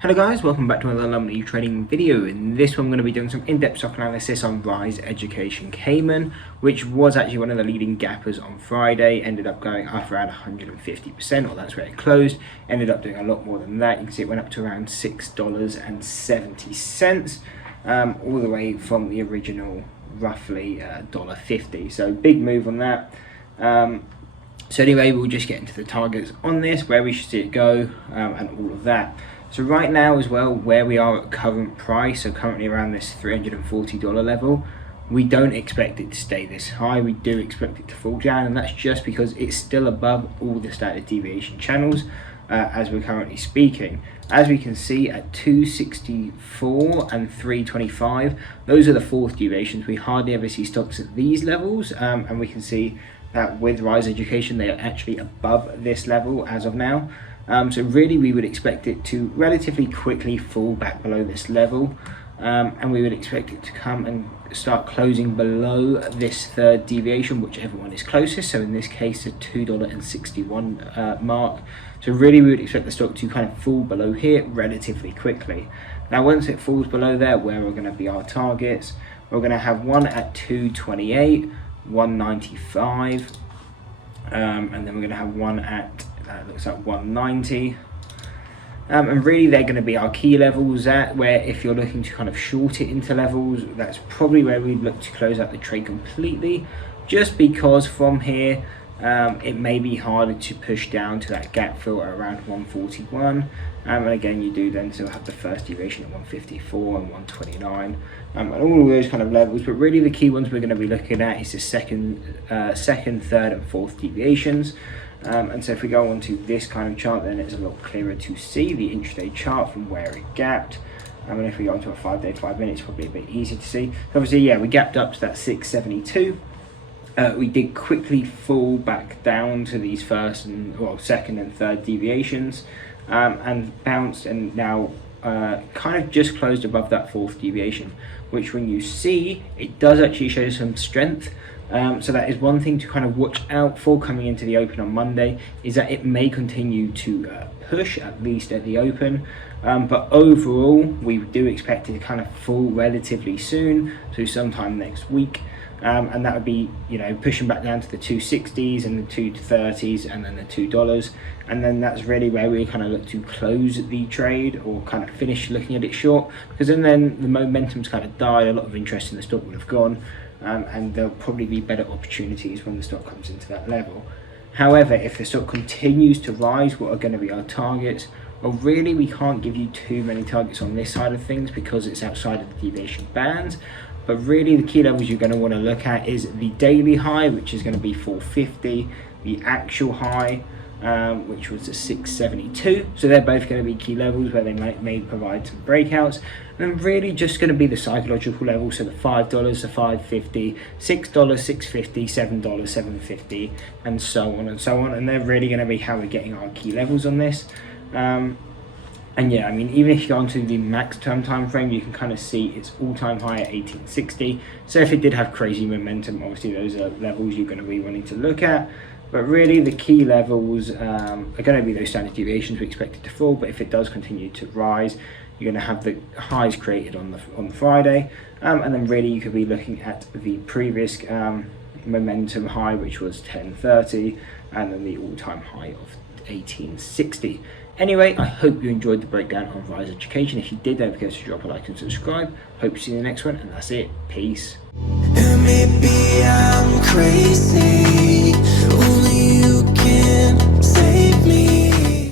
Hello guys, welcome back to another lovely trading video. In this one I'm going to be doing some in-depth stock analysis on Rise Education Cayman, which was actually one of the leading gappers on Friday, ended up going up around 150%, or that's where it closed, ended up doing a lot more than that. You can see it went up to around $6.70, all the way from the original roughly $1.50, so big move on that. So anyway, we'll just get into the targets on this, where we should see it go, and all of that. So right now as well, where we are at current price, so currently around this $340 level, we don't expect it to stay this high. We do expect it to fall down, and that's just because it's still above all the standard deviation channels as we're currently speaking. As we can see at 264 and 325, those are the fourth deviations. We hardly ever see stocks at these levels, and we can see that with Rise Education, they are actually above this level as of now. So really we would expect it to relatively quickly fall back below this level, and we would expect it to come and start closing below this third deviation, whichever one is closest. So in this case, the $2.61 mark. So really we would expect the stock to kind of fall below here relatively quickly. Now once it falls below there, where are going to be our targets? We're going to have one at 228, 195, and then we're going to have one at looks like 190, and really they're going to be our key levels at where, if you're looking to kind of short it into levels, that's probably where we'd look to close out the trade completely, just because from here it may be harder to push down to that gap fill at around 141, and again you do then still have the first deviation at 154 and 129, and all of those kind of levels. But really the key ones we're going to be looking at is the second, third and fourth deviations. And so if we go on to this kind of chart, then it's a lot clearer to see the intraday chart from where it gapped. And if we go into a 5-day, 5 minutes, probably a bit easier to see. So obviously, yeah, we gapped up to that 672. We did quickly fall back down to these second and third deviations, and bounced, and now kind of just closed above that fourth deviation, which when you see, it does actually show some strength. So that is one thing to kind of watch out for coming into the open on Monday, is that it may continue to push, at least at the open. But overall, we do expect it to kind of fall relatively soon, so sometime next week. And that would be, pushing back down to the 260s and the 230s and then the $2. And then that's really where we kind of look to close the trade, or kind of finish looking at it short, because then the momentum's kind of died, a lot of interest in the stock would have gone. And there'll probably be better opportunities when the stock comes into that level. However, if the stock continues to rise, what are going to be our targets? Well, really we can't give you too many targets on this side of things because it's outside of the deviation bands. But really the key levels you're going to want to look at is the daily high, which is going to be 450, the actual high, which was at 672. So they're both going to be key levels where they may provide some breakouts. And then really just going to be the psychological level, so the $5, the $5.50, $6, $6.50, $7, $7.50, and so on and so on. And they're really going to be how we're getting our key levels on this. And yeah, I mean, even if you go onto the max term time frame, you can kind of see its all-time high at 1860. So if it did have crazy momentum, obviously those are levels you're going to be wanting to look at. But really the key levels are going to be those standard deviations we expect it to fall. But if it does continue to rise, you're going to have the highs created on the Friday, and then really you could be looking at the previous momentum high, which was 1030, and then the all-time high of 1860. Anyway, I hope you enjoyed the breakdown on Rise Education. If you did, don't forget to drop a like and subscribe. Hope to see you in the next one, and that's it. Peace. Maybe I'm crazy.